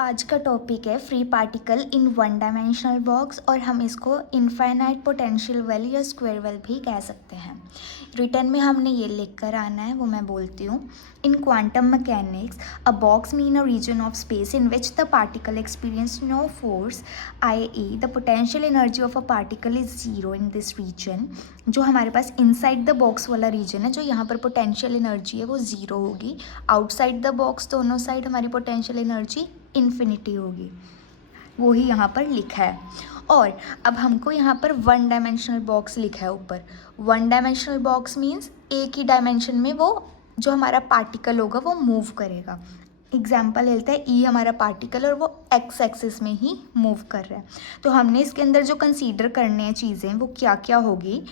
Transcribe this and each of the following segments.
आज का टॉपिक है free particle in one dimensional box और हम इसको इनफाइनाइट पोटेंशियल वेल या स्क्वायर वेल भी कह सकते हैं। रिटर्न में हमने ये लिख कर आना है, वो मैं बोलती हूँ। In quantum mechanics a box mean a region of space in which the particle experience no force i.e. The potential energy of a particle is zero in this region. जो हमारे पास इनसाइड द बॉक्स वाला region है, जो यहाँ पर potential energy है वो ज़ीरो होगी। आउटसाइड द बॉक्स दोनों साइड हमारी पोटेंशियल एनर्जी इन्फिनिटी होगी, वो ही यहाँ पर लिखा है। और अब हमको यहाँ पर वन डायमेंशनल बॉक्स लिखा है ऊपर। वन डायमेंशनल बॉक्स मीन्स एक ही डायमेंशन में वो जो हमारा पार्टिकल होगा वो मूव करेगा। एग्जाम्पल लेते हैं, ई हमारा पार्टिकल और वो एक्स एक्सिस में ही मूव कर रहा है। तो हमने इसके अंदर जो कंसीडर करने हैं चीज़ें वो क्या क्या होगी।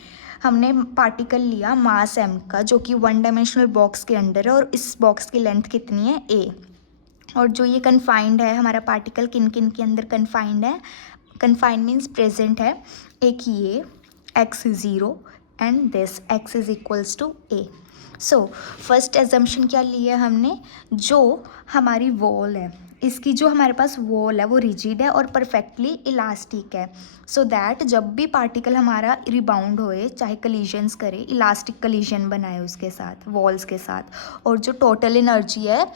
हमने पार्टिकल लिया मास एम का, जो कि वन डायमेंशनल बॉक्स के अंडर है और इस बॉक्स की लेंथ कितनी है ए। और जो ये कन्फाइंड है हमारा पार्टिकल किन किन के अंदर कन्फाइंड है, कन्फाइंड मीन्स प्रेजेंट है। एक ये x zero and this x is equals to a। So first assumption क्या लिया है हमने, जो हमारी वॉल है, इसकी जो हमारे पास वॉल है वो रिजिड है और परफेक्टली इलास्टिक है। सो दैट जब भी पार्टिकल हमारा रिबाउंड होए, चाहे कलीजन्स करे, इलास्टिक कलीजन बनाए उसके साथ, वॉल्स के साथ, और जो टोटल एनर्जी है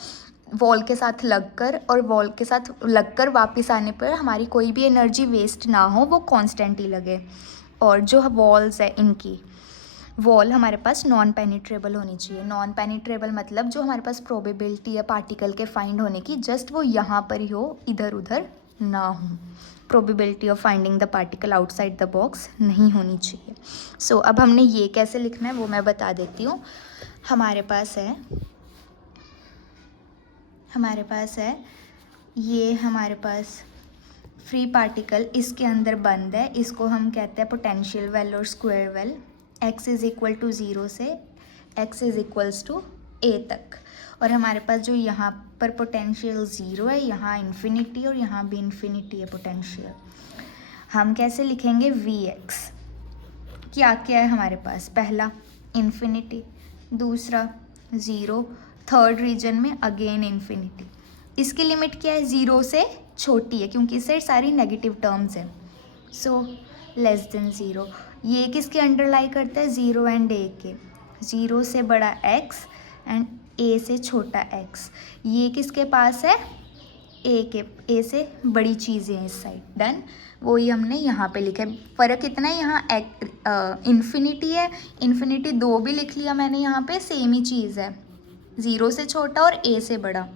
वॉल के साथ लगकर और वॉल के साथ लगकर वापस आने पर हमारी कोई भी एनर्जी वेस्ट ना हो, वो कांस्टेंट ही लगे। और जो वॉल्स है, इनकी वॉल हमारे पास नॉन पेनिट्रेबल होनी चाहिए। नॉन पेनिट्रेबल मतलब जो हमारे पास प्रोबेबिलिटी है पार्टिकल के फाइंड होने की, जस्ट वो यहाँ पर ही हो, इधर उधर ना हो। Probability of finding the particle outside the box नहीं होनी चाहिए। सो अब हमने ये कैसे लिखना है वो मैं बता देती हूँ। हमारे पास है ये हमारे पास फ्री पार्टिकल इसके अंदर बंद है, इसको हम कहते हैं पोटेंशियल वेल और square well. x is equal to zero से x is equals to a तक। और हमारे पास जो यहाँ पर पोटेंशियल ज़ीरो है, यहाँ इन्फिनिटी और यहाँ भी इन्फिनिटी है पोटेंशियल। हम कैसे लिखेंगे, vx क्या क्या है हमारे पास, पहला इन्फिनिटी, दूसरा ज़ीरो, थर्ड रीजन में अगेन इन्फिनिटी। इसकी लिमिट क्या है, ज़ीरो से छोटी है क्योंकि इससे सारी नेगेटिव टर्म्स हैं। So less than zero. ये किसके अंडर लाई करता है, ज़ीरो एंड ए के। ज़ीरो से बड़ा x एंड a से छोटा x। ये किसके पास है, ए से बड़ी चीज़ें हैं इस साइड। डन, वही हमने यहाँ पे लिखा है। फ़र्क इतना है, यहाँ इन्फिनिटी है, इन्फिनिटी दो भी लिख लिया मैंने, यहाँ पे सेम ही चीज़ है। ज़ीरो से छोटा और ए से बड़ा,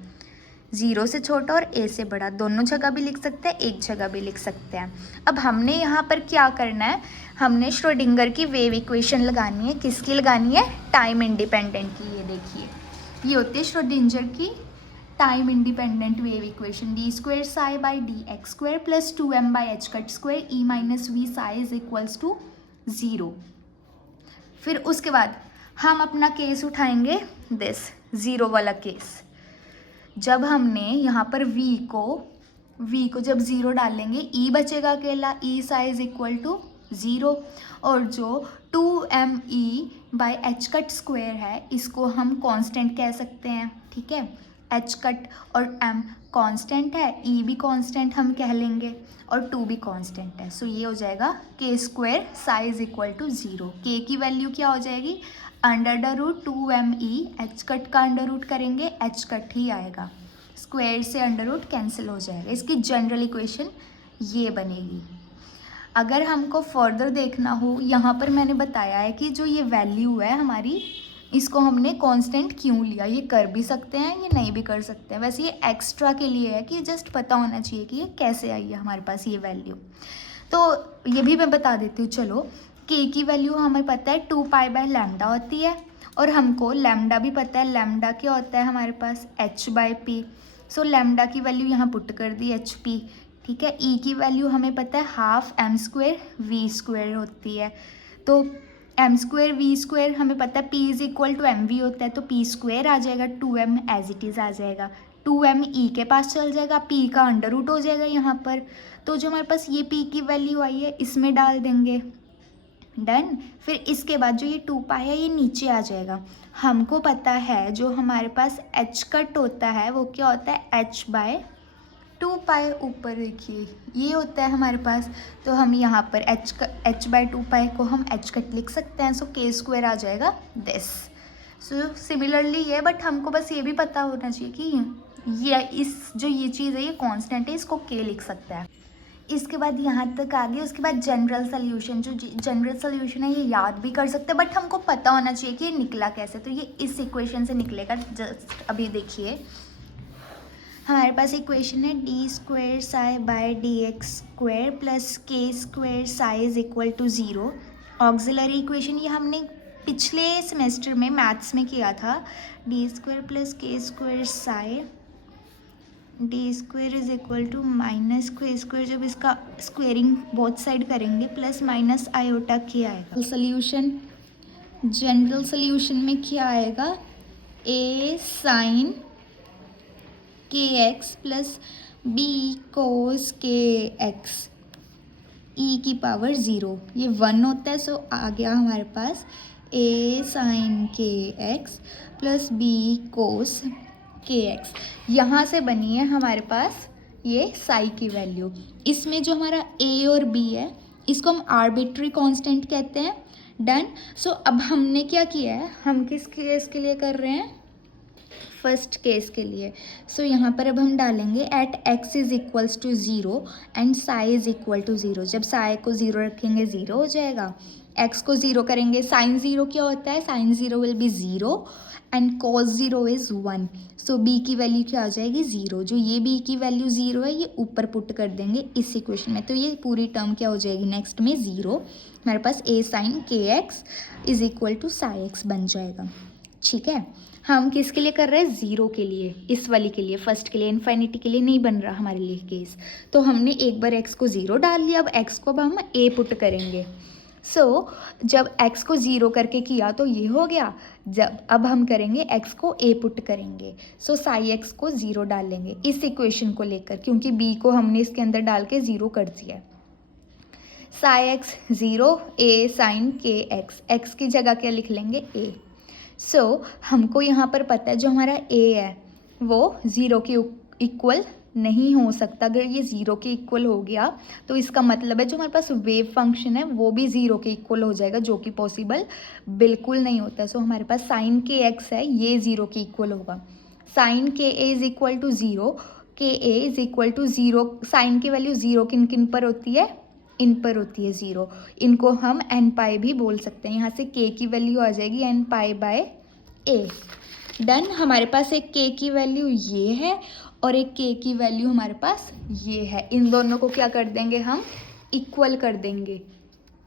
ज़ीरो से छोटा और ए से बड़ा, दोनों जगह भी लिख सकते हैं, एक जगह भी लिख सकते हैं। अब हमने यहाँ पर क्या करना है, हमने श्रोडिंगर की वेव इक्वेशन लगानी है। किसकी लगानी है, टाइम इंडिपेंडेंट की। ये देखिए, ये होती है श्रोडिंगर की time independent wave equation. D square psi by d x square plus 2m by h cut square e minus v psi is equals to zero. फिर उसके बाद हम अपना केस उठाएंगे, दिस ज़ीरो वाला केस। जब हमने यहाँ पर v को जब ज़ीरो डालेंगे, e बचेगा अकेला, e psi is equal to zero. और जो 2me by h cut square है, इसको हम कांस्टेंट कह सकते हैं, ठीक है। एच कट और m कांस्टेंट है, e भी कांस्टेंट हम कह लेंगे और 2 भी कांस्टेंट है। सो ये हो जाएगा k square psi is equal to zero. k की वैल्यू क्या हो जाएगी, under the root 2me, h cut का अंडर रूट करेंगे, एच कट ही आएगा, स्क्वायर से अंडर रूट कैंसिल हो जाएगा। इसकी जनरल इक्वेशन ये बनेगी। अगर हमको फर्दर देखना हो, यहाँ पर मैंने बताया है कि जो ये वैल्यू है हमारी, इसको हमने कांस्टेंट क्यों लिया। ये कर भी सकते हैं, ये नहीं भी कर सकते हैं। वैसे ये एक्स्ट्रा के लिए है कि जस्ट पता होना चाहिए कि ये कैसे आई है हमारे पास ये वैल्यू। तो ये भी मैं बता देती हूँ। चलो, k की वैल्यू हमें पता है 2 पाई बाय लैम्डा होती है, और हमको लैम्डा भी पता है। लैम्डा क्या होता है हमारे पास, h by P. So lambda की वैल्यू यहाँ पुट कर दी, एच पी, ठीक है। e की वैल्यू हमें पता है half m square v square होती है। तो m स्क्वायर वी स्क्वायर हमें पता है, p is equal to m v होता है, तो p स्क्वायर आ जाएगा, 2m एज इट इज़ आ जाएगा, 2m e के पास चल जाएगा, p का अंडर रूट हो जाएगा यहाँ पर। तो जो हमारे पास ये p की वैल्यू आई है, इसमें डाल देंगे। डन। फिर इसके बाद जो ये 2 पाई है, ये नीचे आ जाएगा। हमको पता है जो हमारे पास h कट होता है वो क्या होता है, h बाय 2 पाई ऊपर देखिए ये होता है हमारे पास, तो हम यहाँ पर h/2 पाई को हम h कट लिख सकते हैं, सो k स्क्वायर आ जाएगा दिस। सो सिमिलरली ये, बट हमको बस ये भी पता होना चाहिए कि ये चीज़ है ये कांस्टेंट है, इसको k लिख सकता है। इसके बाद यहाँ तक आ गए। उसके बाद जनरल सोल्यूशन, जो जनरल सोल्यूशन है ये याद भी कर सकते हैं, बट हमको पता होना चाहिए कि ये निकला कैसे। तो ये इस इक्वेशन से निकलेगा। जस्ट अभी देखिए हमारे पास इक्वेशन है d² psi by dx² plus k² psi is equal to 0। Auxiliary equation ये हमने पिछले सेमेस्टर में मैथ्स में किया था। d² plus k² psi d² is equal to minus k², जब इसका स्क्वेयरिंग बोथ साइड करेंगे प्लस माइनस आयोटा k आएगा। सोल्यूशन, जनरल सोल्यूशन में क्या आएगा, a sine kx plus b cos kx e की पावर 0, ये 1 होता है। सो आ गया हमारे पास a sine kx plus b cos kx। यहाँ से बनी है हमारे पास ये साई की वैल्यू। इसमें जो हमारा a और b है इसको हम आर्बिट्री कांस्टेंट कहते हैं। डन। सो अब हमने क्या किया है, हम किस केस के लिए कर रहे हैं, फर्स्ट केस के लिए। सो यहाँ पर अब हम डालेंगे at x is equals to 0 and psi is equal to 0। जब साई को 0 रखेंगे 0 हो जाएगा, x को 0 करेंगे, साइन 0 क्या होता है, sine 0 will be 0 and cos 0 is 1। So b की वैल्यू क्या आ जाएगी 0। जो ये b की वैल्यू 0 है ये ऊपर पुट कर देंगे इस इक्वेशन में, तो ये पूरी टर्म क्या हो जाएगी नेक्स्ट में 0। हमारे पास a sine kx is equal to psi x बन जाएगा। ठीक है, हम किसके लिए कर रहे हैं, 0 के लिए, इस वाली के लिए, फर्स्ट के लिए, इन्फिनिटी के लिए नहीं बन रहा हमारे लिए केस। तो हमने एक बार x को 0 डाल लिया, अब x को अब हम a पुट करेंगे। सो जब x को 0 करके किया तो ये हो गया। जब अब हम करेंगे x को a पुट करेंगे, सो साई x को 0 डाल लेंगे इस इक्वेशन को लेकर, क्योंकि b को हमने इसके अंदर डाल के 0 कर दिया। Sine x 0, a sine kx, x की जगह क्या लिख लेंगे a। सो हमको यहाँ पर पता है जो हमारा a है वो 0 के इक्वल नहीं हो सकता। अगर ये 0 के इक्वल हो गया तो इसका मतलब है जो हमारे पास वेव फंक्शन है वो भी 0 के इक्वल हो जाएगा, जो कि पॉसिबल बिल्कुल नहीं होता। सो हमारे पास साइन kx है, ये 0 के इक्वल होगा। Sine ka is equal to 0, ka is equal to 0। Sine की वैल्यू 0 किन किन पर होती है, इन पर होती है 0। इनको हम n पाई भी बोल सकते हैं। यहाँ से k की वैल्यू आ जाएगी n pi by a। Done. हमारे पास एक k की वैल्यू ये है और एक k की वैल्यू हमारे पास ये है। इन दोनों को क्या कर देंगे, हम इक्वल कर देंगे,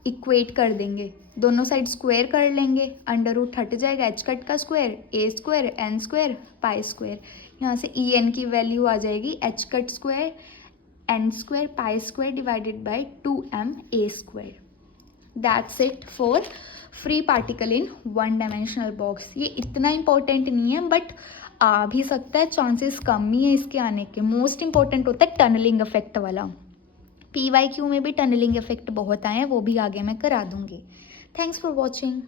इक्वेट कर देंगे, दोनों साइड स्क्वायर कर लेंगे, अंडर रूट हट जाएगा, h कट का square, a square, n square, pi square. यहाँ से ई एन की वैल्यू आ जाएगी h cut square n square pi square divided by 2m a square. That's it for free particle in one dimensional box. ये इतना important नहीं है but आ भी सकता है, चांसेस कम ही है इसके आने के। मोस्ट इंपॉर्टेंट होता है टनलिंग इफेक्ट वाला। PYQ में भी टनलिंग इफेक्ट बहुत आए हैं, वो भी आगे मैं करा दूंगी। Thanks for watching.